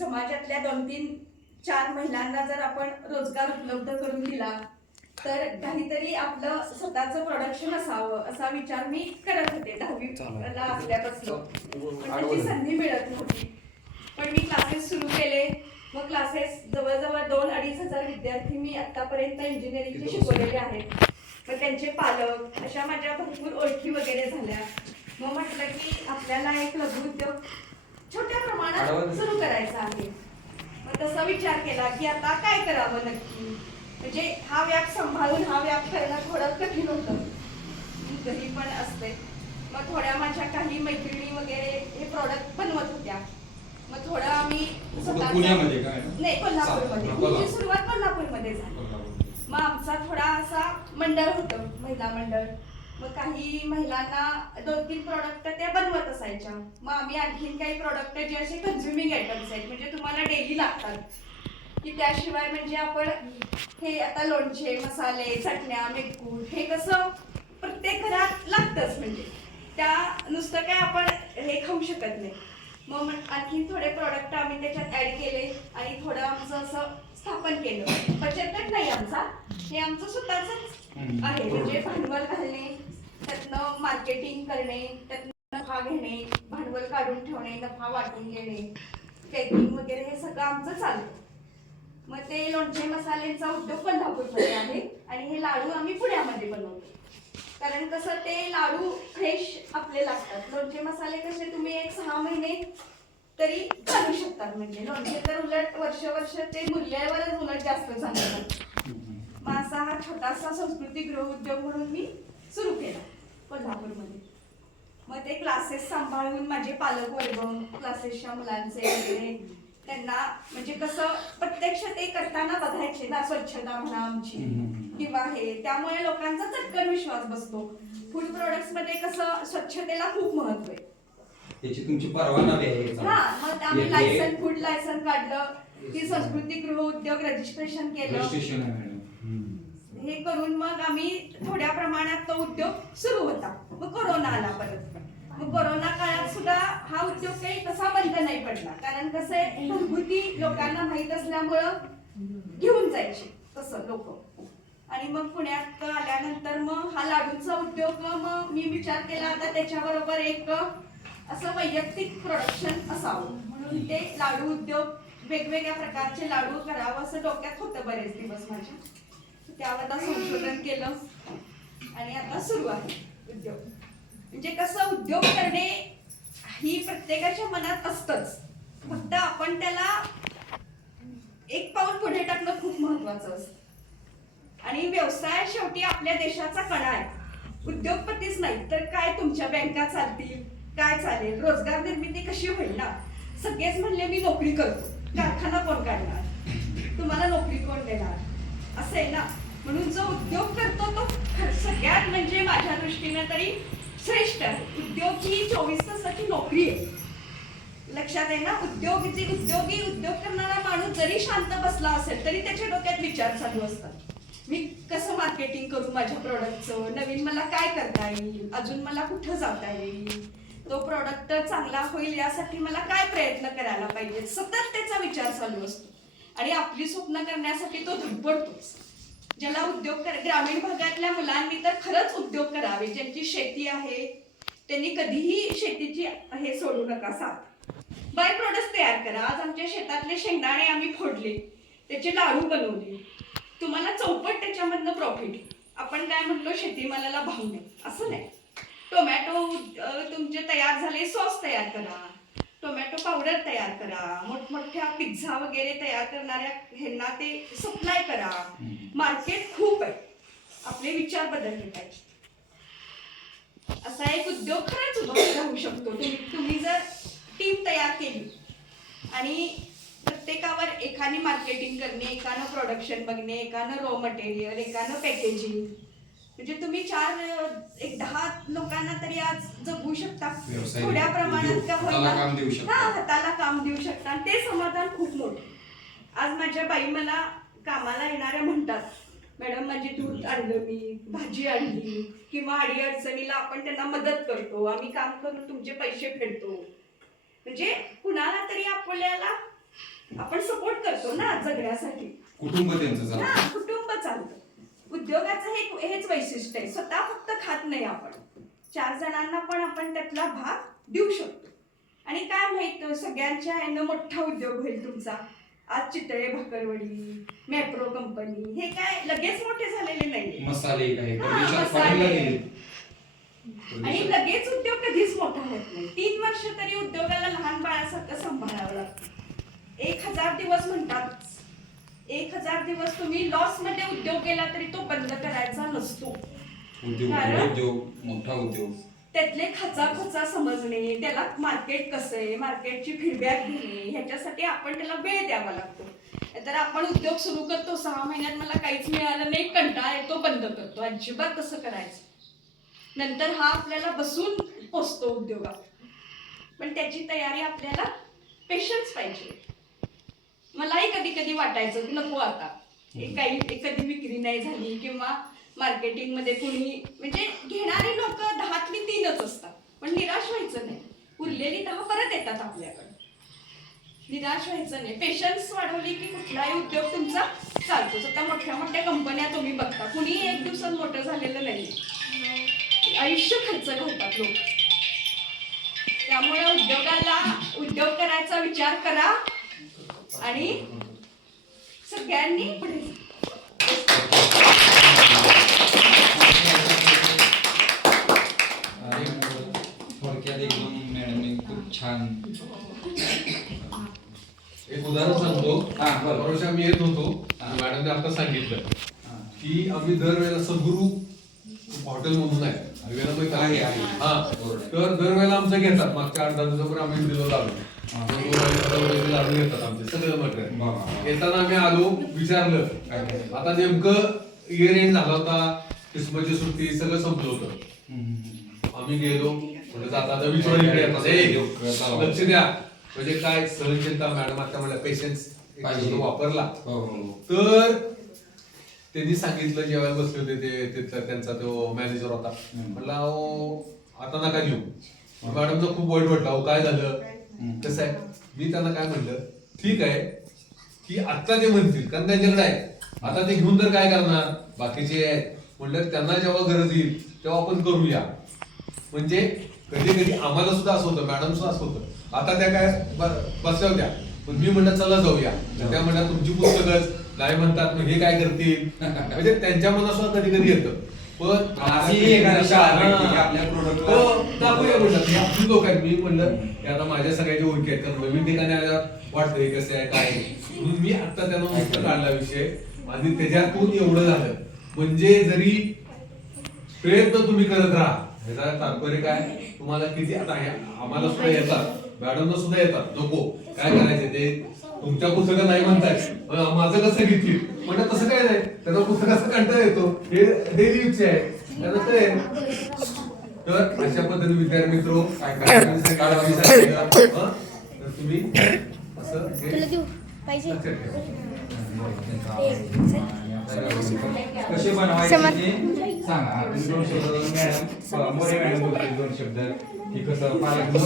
समाजातल्या दोन तीन चार महिलांना जर आपण रोजगार उपलब्ध करून दिला तर काहीतरी आपलं स्वतःचं प्रोडक्शन असावं असा विचार मी करत होते दहावीला असल्यापासून पण त्याची संधी मिळत नव्हती. पण मी क्लासेस सुरू केले. मग क्लासेस जवळजवळ दोन अडीच हजार विद्यार्थी मी आतापर्यंत इंजिनिअरिंगचे शिकवलेले आहेत. मग त्यांचे पालक अशा माझ्या भरपूर ओळखी वगैरे झाल्या. मग म्हटलं की आपल्याला एक लघुउद्योग छोट्या प्रमाणात सुरू करायचा आहे. मग तसा विचार केला की आता काय करावं नक्की? म्हणजे हा व्याप सांभाळून हा व्याप करणं थोडं कठीण होतं. मी घरी पण असते. मग थोड्या माझ्या काही मैत्रिणी वगैरे हे प्रॉडक्ट बनवत होत्या. मग थोडं आम्ही? नाही कोल्हापूरमध्ये. कोल्हापूर. तुमची सुरुवात कोल्हापूरमध्ये झाली. मग आमचा थोडा असा मंडळ होतं महिला मंडळ. मग काही महिलांना दोन तीन प्रॉडक्ट त्या बनवत असायच्या. मग आम्ही आणखीन काही प्रॉडक्ट जे असे कन्झ्युमिंग आयटम्स आहेत म्हणजे तुम्हाला डेली लागतात. की त्याशिवाय म्हणजे आपण हे आता लोणचे मसाले चटण्या मेकूट हे कसं प्रत्येक घरात लागतंच म्हणजे. त्या नुसतं काय आपण हे खाऊ शकत नाही. मग आणखीन थोडे प्रॉडक्ट आम्ही त्याच्यात ऍड केले आणि थोडं आमचं असं स्थापन केलं. बचत गट नाही आमचा. हे आमचं स्वतःच. आहे. म्हणजे भांडवल घालणे त्यातनं मार्केटिंग करणे त्यातनं नफा घेणे भांडवल काढून ठेवणे नफा वाटून घेणे पॅकिंग वगैरे हे सगळं आमचं चालतं. मग ते लोणचे मसाल्यांचा उद्योग कोल्हापूरमध्ये आहे आणि हे लाडू आम्ही पुण्यामध्ये बनवतो. कारण कसं ते लाडू फ्रेश आपले लागतात. लोणचे मसाले कसे तुम्ही एक सहा महिने तरी चालू शकतात. म्हणजे लोणचे तर उलट वर्ष वर्ष ते मूल्यावरच उलट जास्त चालतात. मग असा हा छोटासा संस्कृती गृह उद्योग म्हणून मी सुरू केला कोल्हापूरमध्ये मग ते क्लासेस सांभाळून माझे पालक वर्ग क्लासेसच्या मुलांचे वगैरे त्यांना म्हणजे कसं प्रत्यक्ष ते करताना बघायचे ना स्वच्छता म्हणा आमची. किंवा हे त्यामुळे लोकांचा चटकन विश्वास बसतो फूड प्रोडक्ट्समध्ये कसं स्वच्छतेला खूप महत्त्व आहे त्याची तुमची परवाना बी आहे याचा. हा मग आम्ही लायसन फूड लायसन काढलं की संस्कृती गृह उद्योग रजिस्ट्रेशन केलं रजिस्ट्रेशन आहे. हे करून मग आम्ही थोड्या प्रमाणात तो उद्योग सुरू होता. मग कोरोना आला परत. मग कोरोना काळात सुद्धा हा उद्योग काही तसा बंद नाही पडला. कारण कसं आहे घरगुती लोकांना माहीत असल्यामुळं घेऊन जायचे तसं लोक. आणि मग पुण्यात आल्यानंतर मग हा लाडूचा उद्योग मग मी विचार केला आता त्याच्याबरोबर एक असं वैयक्तिक प्रोडक्शन असावं. म्हणून ते लाडू उद्योग वेगवेगळ्या प्रकारचे लाडू करावं असं डोक्यात होतं बरेच दिवस माझ्या. त्यावर आता संशोधन केलं. आणि आता सुरू आहे उद्योग. म्हणजे कसं उद्योग करणे ही प्रत्येकाच्या मनात असतच. फक्त आपण त्याला एक पाऊल पुढे टाकणं खूप महत्वाचं असतं. आणि व्यवसाय शेवटी आपल्या देशाचा कणा आहे. उद्योगपतीच नाही तर काय तुमच्या बँका चालतील? काय चालेल? रोजगार निर्मिती कशी होईल ना? सगळेच म्हणले मी नोकरी करतो. कारखाना कोण काढणार? तुम्हाला नोकरी कोण देणार? असं आहे ना? म्हणून जो उद्योग करतो तो सगळ्यात म्हणजे माझ्या दृष्टीने तरी श्रेष्ठ आहे. उद्योग ही चोवीस तासाची नोकरी आहे. लक्षात आहे ना? उद्योग जी उद्योगी उद्योग करणारा माणूस जरी शांत बसला असेल तरी त्याच्या डोक्यात विचार चालू असतात. मी कसं मार्केटिंग करू माझ्या प्रॉडक्टचं नवीन मला काय करता येईल? अजून मला कुठं जाता येईल? तो प्रॉडक्ट चांगला होईल यासाठी मला काय प्रयत्न करायला पाहिजे सतत त्याचा विचार चालू असतो. आणि आपली स्वप्न करण्यासाठी तो धडपडतोच ज्याला उद्योग कर ग्रामीण भागातल्या मुलांनी तर खरंच उद्योग करावे. ज्यांची शेती आहे त्यांनी कधीही शेतीची हे सोडू नका साथ. बाय प्रोडक्ट तयार करा. आज आमच्या शेतातले शेंगदाणे आम्ही फोडले. त्याचे लाडू बनवले. तुम्हाला चौपट त्याच्यामधनं प्रॉफिट आपण काय म्हणतो शेतीमालाला भाव नाही. असं नाही. टोमॅटो तुमचे तयार झाले सॉस तयार करा. टोमॅटो पावडर तयार करा. मोठमोठ्या पिझ्झा वगैरे तयार करणाऱ्या ह्यांना ते सप्लाय करा. मार्केट खूप आहे. आपले विचार बदलले पाहिजे. असा एक उद्योग खरंच उभा राहू शकतो. तुम्ही तुम्ही जर टीम तयार केली आणि प्रत्येकावर एकाने मार्केटिंग करणे एकानं प्रोडक्शन बघणे एकानं रॉ मटेरियल एकानं पॅकेजिंग म्हणजे तुम्ही चार एक दहा लोकांना तरी आज जगू शकता. थोड्या प्रमाणात का होईना? हाताला काम देऊ शकता. हाताला काम देऊ शकता. आणि ते समाधान खूप मोठं. आज माझ्या बाई मला कामाला येणाऱ्या म्हणतात मॅडम माझी दूध आणलं मी भाजी आणली किंवा अडी अडचणीला आपण त्यांना मदत करतो आम्ही काम करून तुमचे पैसे फेडतो. म्हणजे कुणाला तरी आपल्याला आपण सपोर्ट करतो ना जगण्यासाठी कुटुंब त्यांचं हा कुटुंब चालतं. उद्योगाचं हे हेच वैशिष्ट्य आहे. स्वतः फक्त खात नाही आपण. चार जणांना पण आपण त्यातला भाग देऊ शकतो. आणि काय माहीत सगळ्यांच्या यानं मोठा उद्योग होईल तुमचा. आज चितळे भाकरवडी मॅप्रो कंपनी हे काय लगेच मोठे झालेले नाही मसाले काही परदेशात मसाले. फॉरेनला गेले आणि लगेच उद्योग कधीच मोठा होत नाही. तीन वर्ष तरी उद्योगाला लहान बाळासारखं सांभाळावं लागतं. एक हजार दिवस म्हणतात. एक हजार दिवस तुम्ही लॉसमध्ये उद्योग केला तरी तो बंद करायचा नसतो. उद्योग कारण- उद्योग मोठा उद्योग. त्यातले खचा खचा समजणे त्याला मार्केट कसं आहे मार्केटची फीडबॅक घेणे ह्याच्यासाठी आपण त्याला वेळ द्यावा लागतो. तर आपण उद्योग सुरू करतो सहा महिन्यात मला काहीच मिळालं नाही कंटाळा येतो बंद करतो. अजिबात तसं करायचं. नंतर हा आपल्याला बसून पोचतो उद्योगात. पण त्याची तयारी आपल्याला पेशन्स पाहिजे. मलाही कधी कधी वाटायचं नको आता. काही कधी विक्री नाही झाली किंवा मार्केटिंगमध्ये कुणी म्हणजे घेणारी लोक दहातली तीनच असतात. पण निराश व्हायचं नाही. उरलेली दहा परत येतात आपल्याकडे. निराश व्हायचं नाही. पेशन्स वाढवली की कुठलाही उद्योग तुमचा चालतोच आता मोठ्या मोठ्या कंपन्या तुम्ही बघता. कुणी एक दिवसात मोठं झालेलं नाही. आयुष्य खर्च घालतात लोक. त्यामुळे उद्योगाला उद्योग करायचा विचार करा. आणि सगळ्यांनी पुढे छान एक उदाहरण सांगतो हा. परवाशी आम्ही येत होतो हा. मॅडमने आता सांगितलं. की आम्ही दरवेळेला सद्गुरू हॉटेल म्हणून आहे माहिती आहे. हा. तर दरवेळेला आमचं घेतात मागच्या आठ दहा दिवसापूर्वी आम्ही दिलो लाडू लाडू घेतात आमचे सगळं मटेरियल. येताना आम्ही आलो विचारलं? आता नेमकं इयर एंड झाला होता क्रिसमसची सुट्टी सगळं संपलं होतं. आम्ही गेलो म्हणजे जाता विचार इकडे येतात. ए, लक्ष द्या. म्हणजे काय सहनशीलता मॅडम आता म्हणल्या पेशन्स पाहिजे. वापरला. हो हो तर त्यांनी सांगितलं जेव्हा बसले होते ते तिथला त्यांचा तो मॅनेजर होता. हम्म. म्हणला अहो आता नका देऊ मॅडमचं खूप वाईट वाटलं अहो काय झालं? हम्म. कसं आहे? मी त्यांना काय म्हणलं ठीक आहे की आता ते म्हणतील कारण त्यांच्याकडे आहे. आता ते घेऊन तर काय करणार? बाकीचे आहेत. म्हणलं त्यांना जेव्हा गरज येईल तेव्हा आपण करूया. म्हणजे कधी कधी आम्हाला सुद्धा असं होतं मॅडम सुद्धा असं होतं. आता त्या काय बसल्या होत्या पण मी म्हणलं चला जाऊया. तर त्या म्हणल्या तुमची पुस्तकच नाही म्हणतात मग हे काय करतील? म्हणजे त्यांच्या मनात सुद्धा कधी कधी येतं. पण दाखवूया म्हणलं. आपली लोक आहेत. मी म्हणलं आता माझ्या सगळ्याच्या ओळखी आहेत. कारण नवीन ठिकाणी आल्यावर वाटतं हे कसं आहे काय. म्हणून मी आता त्यांना नुसतं काढला विषय. आणि त्याच्यातून एवढं झालं. म्हणजे जरी प्रयत्न तुम्ही करत राहा ह्याचा तात्पर्य काय? तुम्हाला किती आता आम्हाला सुद्धा येतात. मॅडमला सुद्धा येतात. नको. काय करायचे ते? तुमच्या पुस्तकं नाही म्हणताय. माझं कसं घेतील? म्हणजे तसं काय नाही. त्यांना पुस्तकाचा कंटाळा येतो. हे डेली युजचे आहे. त्यांना ते तर अशा पद्धतीने विद्यार्थी मित्र काय काय तर तुम्ही असं कसे बनवायचे ते सांगा. दोन शब्द मॅडम मोरे मॅडम बोलतील दोन शब्द. की कसं पालक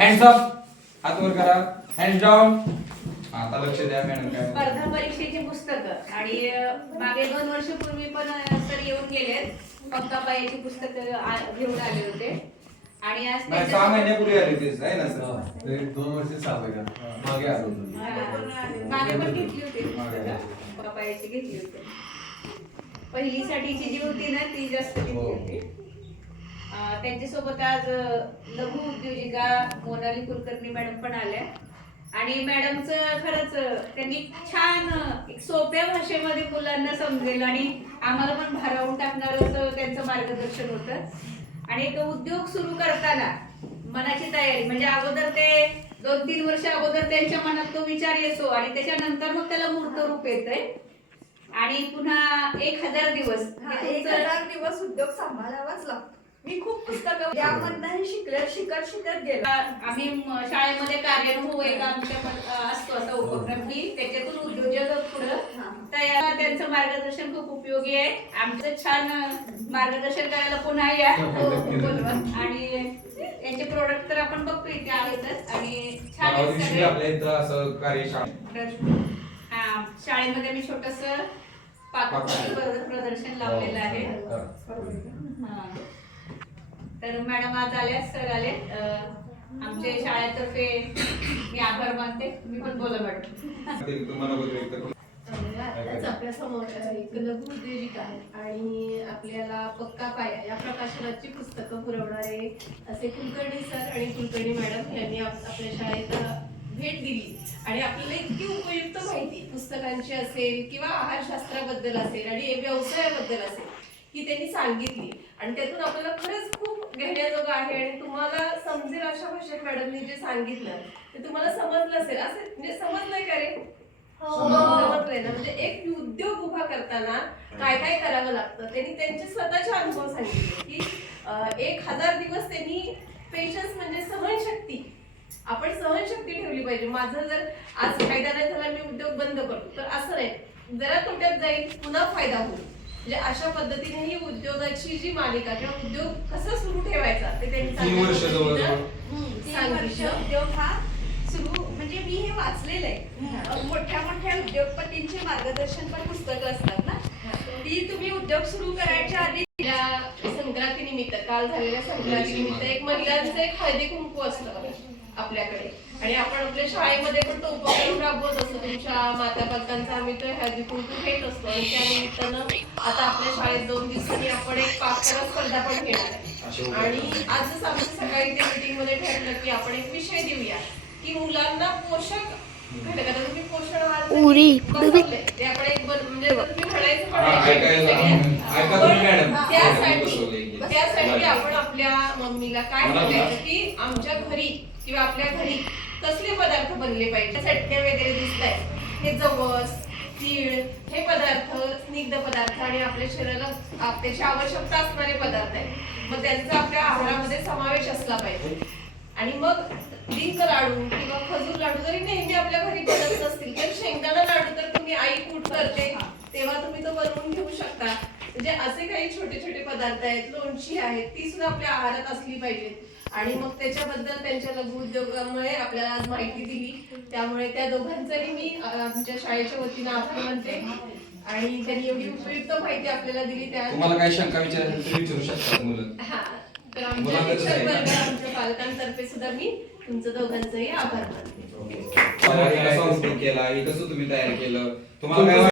हँड्स अप हात वर करा. हँड्स डाऊन आता लक्ष द्या मॅडम काय स्पर्धा परीक्षेची पुस्तकं. आणि मागे दोन वर्षापूर्वी पण अ, सर येऊन गेले पंकाबाईची पुस्तकं घेऊन आले होते. आणि आज नाही त्यांच्या- सहा महिन्यापूर्वी आले तेच आहे ना हा, सर ते दोन वर्ष सहा महिना मागे आलो होतो. हा, मागे पण घेतली होती. पुस्तकं घेतली होती. पहिलीसाठीची जी होती ना ती जास्त घेतली हो. होती. अ, त्यांच्यासोबत आज अ, लघु उद्योजिका मोनाली कुलकर्णी मॅडम पण आल्या. आणि मॅडमचं खरंच अ, त्यांनी छान अ, एक सोप्या भाषेमध्ये मुलांना समजेल आणि आम्हाला पण भारावून टाकणार असं त्यांचं मार्गदर्शन होतं. आणि एक उद्योग सुरू करताना मनाची तयारी. म्हणजे अगोदर ते दोन तीन वर्ष अगोदर त्यांच्या मनात तो विचार येतो आणि त्याच्यानंतर मग त्याला मूर्त रूप येतंय. आणि पुन्हा एक हजार दिवस. हा, एक हजार दिवस उद्योग सांभाळावाच लागतो. मी खूप पुस्तकं त्यामधनंही शिकत शिकत शिकत गेलो. आम्ही म- शाळेमध्ये कार्यानुभव एक आमच्या पण- असतो असा उपक्रम. की त्याच्यातून उद्योजक पुढं तयार त्यांचं मार्गदर्शन खूप उपयोगी आहे. आमचं छान मार्गदर्शन करायला पुन्हा या? बोलवा. आणि यांचे प्रोडक्ट तर आपण बघतोय इथे आहेतच. आणि छान परवा आहेत दिवशी सगळे. आपल्या इथं असं कार्यशाळा तर, हा, शाळेमध्ये मी छोटस पाककृती. प्रदर्शन लावलेलं आहे. हा. तर मॅडम आज आल्या सर आले आमच्या शाळेतर्फे मी आभार मानते. मी पण बोला मॅडम. आताच एक लघु उद्योजिका आहे आणि आपल्याला पक्का पाया या प्रकाशनाची पुस्तकं पुरवणारे असे कुलकर्णी सर आणि कुलकर्णी मॅडम यांनी आपल्या शाळेत भेट दिली. आणि आपल्याला इतकी उपयुक्त माहिती पुस्तकांची असेल किंवा आहारशास्त्राबद्दल असेल आणि व्यवसायाबद्दल असेल ही त्यांनी सांगितली. आणि त्यातून आपल्याला खरंच खूप घेण्याजोगं आहे आणि तुम्हाला समजेल अशा भाषेत मॅडमनी जे सांगितलं ते तुम्हाला समजलं असेल. असं म्हणजे समजलंय का रे? समजलंय ना. म्हणजे एक उद्योग उभा करताना काय काय करावं लागतं? त्यांनी त्यांचे स्वतःचे अनुभव सांगितले की एक हजार दिवस त्यांनी पेशन्स म्हणजे सहनशक्ती. आपण सहनशक्ती ठेवली पाहिजे. माझं जर आज फायदा नाही झाला मी उद्योग बंद करतो. तर असं नाही. जरा तोट्यात जाईल पुन्हा फायदा होईल. म्हणजे अशा पद्धतीने ही उद्योगाची जी मालिका किंवा उद्योग कसा सुरू ठेवायचा ते त्यांनी तीन वर्ष जवळजवळ. सांगितलं उद्योग हा सुरू म्हणजे मी हे वाचलेलं आहे मोठ्या मोठ्या उद्योगपतींचे मार्गदर्शन पण पुस्तकं असतात ना. ती तुम्ही उद्योग सुरू करायच्या आधी या संक्रांती निमित्त काल झालेल्या संक्रांती निमित्त एक महिलांचं एक हळदी कुंकू असतं. बघा आपल्याकडे आणि आपण आपल्या शाळेमध्ये पण तो उपक्रम राबवत असतो तुमच्या माता पालकांचा आम्ही तो हळदी कुंकू घेत असतो आणि त्या निमित्तानं आता आपल्या शाळेत दोन दिवसांनी आपण एक पाककला स्पर्धा पण घेणार आहे आणि आजच आमचं सकाळी त्या मीटिंगमध्ये ठरलं की आपण एक विषय देऊया की मुलांना पोषक तुम्ही पोषण. ते आपण एक म्हणजे तुम्ही म्हणायचं पण आहे. ऐकायला ऐका तुम्ही मॅडम त्यासाठी. त्यासाठी आपण आपल्या मम्मीला काय. सांगायचं की आमच्या घरी किंवा आपल्या घरी कसले पदार्थ बनले पाहिजे? चटके वगैरे दिसत आहेत हे जवस तीळ हे पदार्थ स्निग्ध पदार्थ आणि आपल्या शरीराला त्याची आवश्यकता असणारे पदार्थ आहेत. मग त्यांचा आपल्या आहारामध्ये समावेश असला पाहिजे. आणि मग डिंक लाडू किंवा खजूर लाडू जरी नेहमी आपल्या घरी बनत नसतील तर शेंगदाणा लाडू तर तुम्ही आई कूट करते. तेव्हा तुम्ही तो बनवून घेऊ शकता. म्हणजे असे काही छोटे छोटे पदार्थ आहेत लोणची आहेत ती सुद्धा आपल्या आहारात असली पाहिजेत. आणि मग त्याच्याबद्दल त्यांच्या लघु उद्योगामुळे आपल्याला आज माहिती दिली. त्यामुळे त्या दोघांचंही मी आमच्या शाळेच्या वतीनं आभार मानते. आणि त्यांनी एवढी उपयुक्त माहिती आपल्याला दिली त्या तुम्हाला काही शंका विचारायची तर विचारू शकतात मुलं. हा तर आमच्या आहे? वर्ग पालकांतर्फे सुद्धा मी तुमचं दोघांचंही आभार मानते. हे कसं केला? हे कसं तुम्ही तयार केलं? तुम्हाला काय